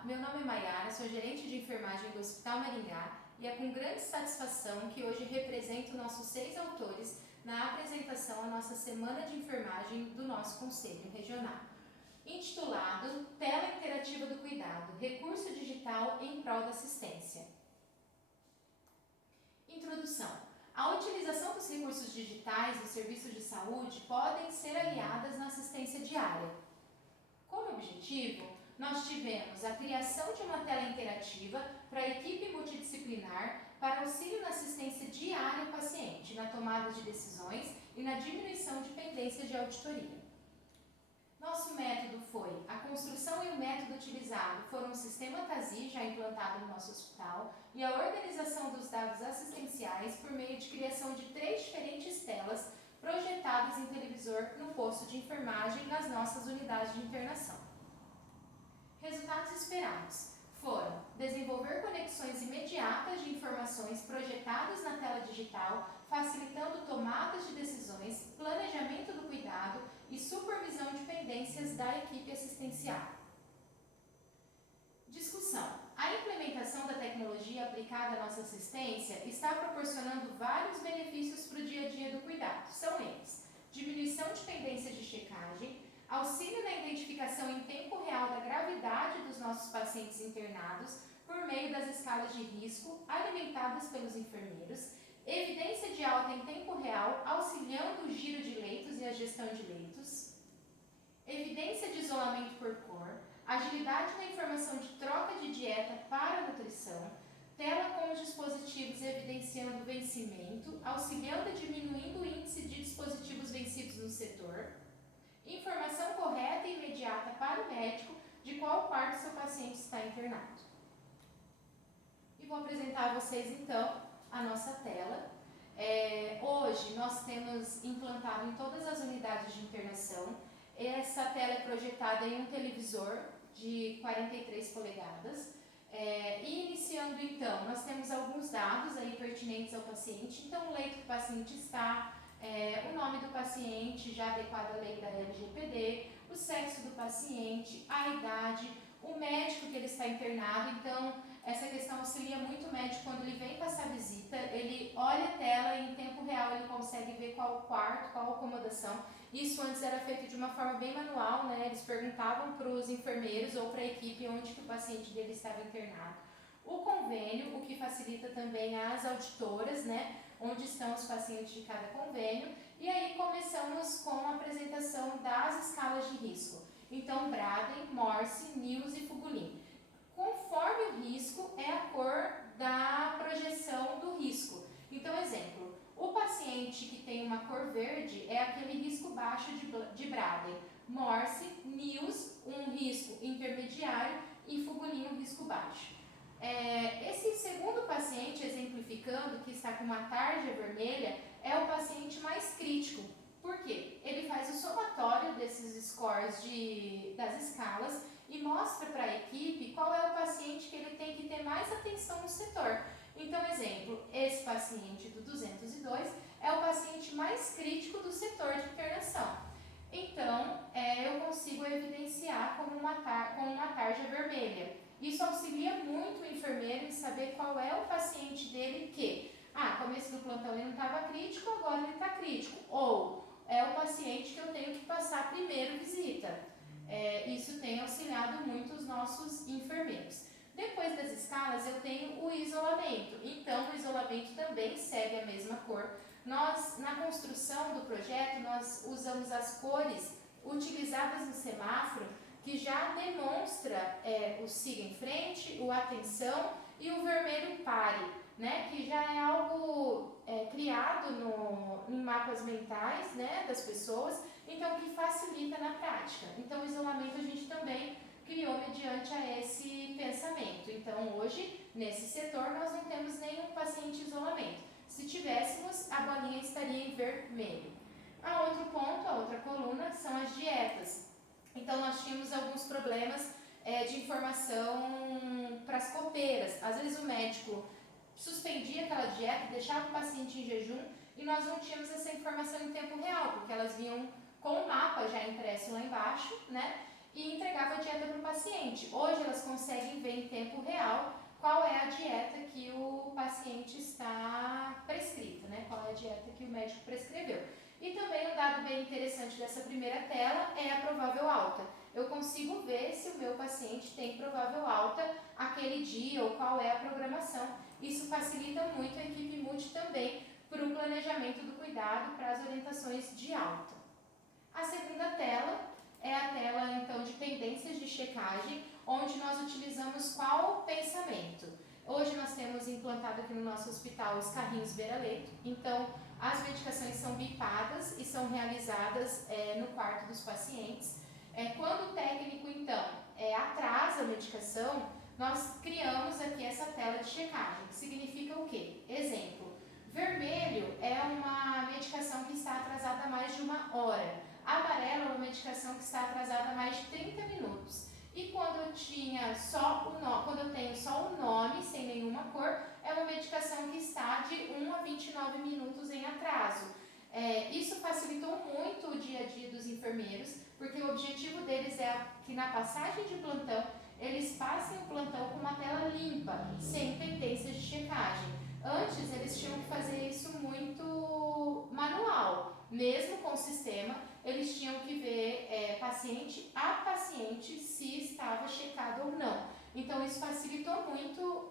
Olá, meu nome é Maiara, sou gerente de enfermagem do Hospital Maringá e é com grande satisfação que hoje represento nossos 6 autores na apresentação à nossa Semana de Enfermagem do nosso Conselho Regional, intitulado Tela Interativa do Cuidado, Recurso Digital em Prol da Assistência. Introdução. A utilização dos recursos digitais dos serviços de saúde podem ser aliadas na assistência diária. Como objetivo, nós tivemos a criação de uma tela interativa para a equipe multidisciplinar para auxílio na assistência diária ao paciente, na tomada de decisões e na diminuição de pendências de auditoria. Nosso método foi, a construção e o método utilizado foram o sistema TASI, já implantado no nosso hospital, e a organização dos dados assistenciais por meio de criação de 3 diferentes telas projetadas em televisor no posto de enfermagem nas nossas unidades de internação. Resultados esperados foram desenvolver conexões imediatas de informações projetadas na tela digital, facilitando tomadas de decisões, planejamento do cuidado e supervisão de pendências da equipe assistencial. Discussão. A implementação da tecnologia aplicada à nossa assistência está proporcionando vários benefícios para o dia a dia do cuidado. São eles: diminuição de pendência de checagem, auxílio na identificação em tempo real da gravidade dos nossos pacientes internados por meio das escalas de risco alimentadas pelos enfermeiros, evidência de alta em tempo real auxiliando o giro de leitos e a gestão de leitos, evidência de isolamento por cor, agilidade na informação de troca de dieta para a nutrição, tela com os dispositivos evidenciando o vencimento, auxiliando e diminuindo o índice de dispositivos vencidos no setor, informação correta e imediata para o médico de qual quarto seu paciente está internado. E vou apresentar a vocês então a nossa tela. Hoje nós temos implantado em todas as unidades de internação. Essa tela é projetada em um televisor de 43 polegadas. E iniciando então, nós temos alguns dados aí pertinentes ao paciente. Então, o leito que o paciente está, o nome do paciente, já adequado à lei da LGPD, o sexo do paciente, a idade, o médico que ele está internado. Então, essa questão auxilia muito o médico quando ele vem passar visita, ele olha a tela e em tempo real ele consegue ver qual quarto, qual acomodação. Isso antes era feito de uma forma bem manual, né? Eles perguntavam para os enfermeiros ou para a equipe onde que o paciente dele estava internado. O convênio, o que facilita também as auditoras, né? Onde estão os pacientes de cada convênio. E aí começamos com a apresentação das escalas de risco. Então, Braden, Morse, News e Fugulin. Conforme o risco, é a cor da projeção do risco. Então, exemplo, o paciente que tem uma cor verde é aquele risco baixo de Braden. Morse, News, um risco intermediário e Fugulin, um risco baixo. Esse segundo paciente, exemplificando, que está com uma tarja vermelha, é o paciente mais crítico. Por quê? Ele faz o somatório desses scores das escalas e mostra para a equipe qual é o paciente que ele tem que ter mais atenção no setor. Então, exemplo, esse paciente do 202 é o paciente mais crítico do setor de internação. Então, eu consigo evidenciar com uma tarja vermelha. Isso auxilia muito o enfermeiro em saber qual é o paciente dele que, começo do plantão ele não estava crítico, agora ele está crítico. Ou é o paciente que eu tenho que passar primeiro visita. Isso tem auxiliado muito os nossos enfermeiros. Depois das escalas eu tenho o isolamento. Então o isolamento também segue a mesma cor. Nós, na construção do projeto, nós usamos as cores utilizadas no semáforo, que já demonstra o siga em frente, o atenção e o vermelho pare, né? Que já é algo criado em mapas mentais, né, das pessoas, então que facilita na prática. Então o isolamento a gente também criou mediante a esse pensamento. Então hoje, nesse setor, nós não temos nenhum paciente em isolamento. Se tivéssemos, a bolinha estaria em vermelho. Outro ponto, a outra coluna, são as dietas. Então nós tínhamos alguns problemas de informação para as copeiras. Às vezes o médico suspendia aquela dieta, deixava o paciente em jejum e nós não tínhamos essa informação em tempo real, porque elas vinham com o mapa já impresso lá embaixo, né? e entregava a dieta para o paciente. Hoje elas conseguem ver em tempo real qual é a dieta que o paciente está prescrita, né? Qual é a dieta que o médico prescreveu. E também um dado bem interessante dessa primeira tela é a provável alta. Eu consigo ver se o meu paciente tem provável alta aquele dia ou qual é a programação. Isso facilita muito a equipe multi também para o planejamento do cuidado, para as orientações de alta. A segunda tela é a tela então de pendências de checagem, onde nós utilizamos qual pensamento. Hoje nós temos implantado aqui no nosso hospital os carrinhos beira-leito, então as medicações são bipadas e são realizadas no quarto dos pacientes. Quando o técnico então atrasa a medicação, nós criamos aqui essa tela de checagem, que significa o quê? Exemplo, vermelho é uma medicação que está atrasada há mais de 1 hora, amarelo é uma medicação que está atrasada há mais de 30 minutos. E quando eu tenho só o nome, sem nenhuma cor, é uma medicação que está de 1 a 29 minutos em atraso. Isso facilitou muito o dia a dia dos enfermeiros, porque o objetivo deles é que na passagem de plantão, eles passem o plantão com uma tela limpa, sem pendências de checagem. Antes, eles tinham que fazer isso muito manual, mesmo com o sistema, eles tinham que ver paciente a paciente se estava checado ou não. Então, isso facilitou muito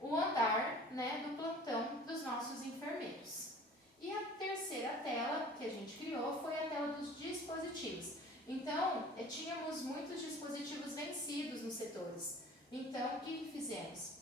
o andar, né, do plantão dos nossos enfermeiros. E a terceira tela que a gente criou foi a tela dos dispositivos. Então, tínhamos muitos dispositivos vencidos nos setores. Então, o que fizemos?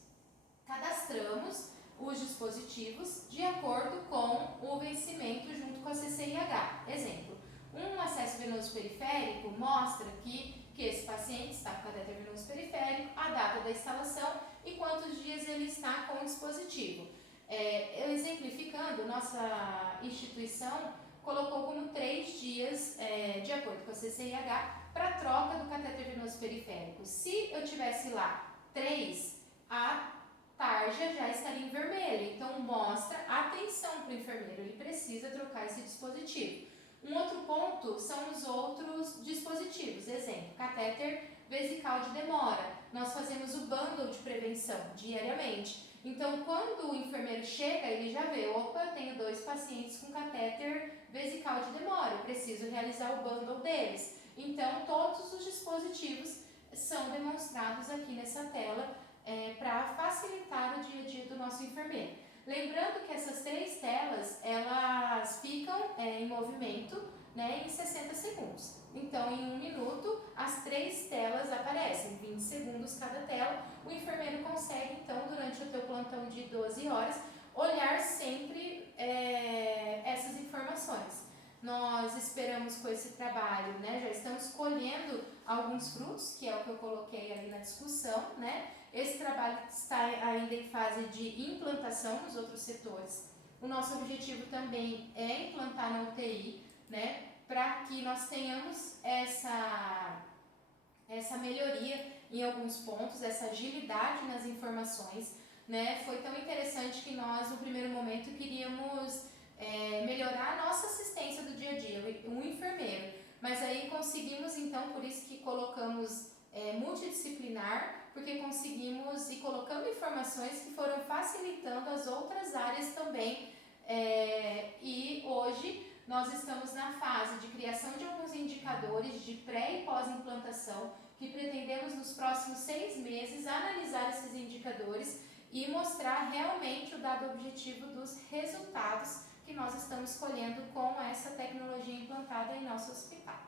Cadastramos os dispositivos de acordo com o vencimento junto com a CCIH. Exemplo, um acesso venoso periférico mostra que esse paciente está com catéter venoso periférico, a data da instalação e quantos dias ele está com o dispositivo. Exemplificando, nossa instituição colocou como 3 dias, de acordo com a CCIH, para a troca do catéter venoso periférico. Se eu tivesse lá 3, a tarja já estaria em vermelho, então mostra atenção para o enfermeiro, ele precisa trocar esse dispositivo. Um outro ponto são os outros dispositivos, exemplo, catéter vesical de demora. Nós fazemos o bundle de prevenção diariamente. Então, quando o enfermeiro chega, ele já vê, opa, eu tenho 2 pacientes com catéter vesical de demora, eu preciso realizar o bundle deles. Então, todos os dispositivos são demonstrados aqui nessa tela para facilitar o dia a dia do nosso enfermeiro. Lembrando que essas 3 telas, elas ficam em movimento, né, em 60 segundos. Então, em 1 minuto, as 3 telas aparecem, 20 segundos cada tela. O enfermeiro consegue, então, durante o teu plantão de 12 horas, olhar sempre essas informações. Nós esperamos com esse trabalho, né, já estamos colhendo alguns frutos, que é o que eu coloquei ali na discussão, né? Esse trabalho está ainda em fase de implantação nos outros setores. O nosso objetivo também é implantar na UTI, né, para que nós tenhamos essa melhoria em alguns pontos, essa agilidade nas informações, né? Foi tão interessante que nós, no primeiro momento, queríamos melhorar a nossa assistência do dia a dia, um enfermeiro. Mas aí conseguimos, então, por isso que colocamos multidisciplinar, porque conseguimos ir colocando informações que foram facilitando as outras áreas também. E hoje nós estamos na fase de criação de alguns indicadores de pré e pós-implantação, que pretendemos nos próximos 6 meses analisar esses indicadores e mostrar realmente o dado objetivo dos resultados que nós estamos colhendo com essa tecnologia implantada em nosso hospital.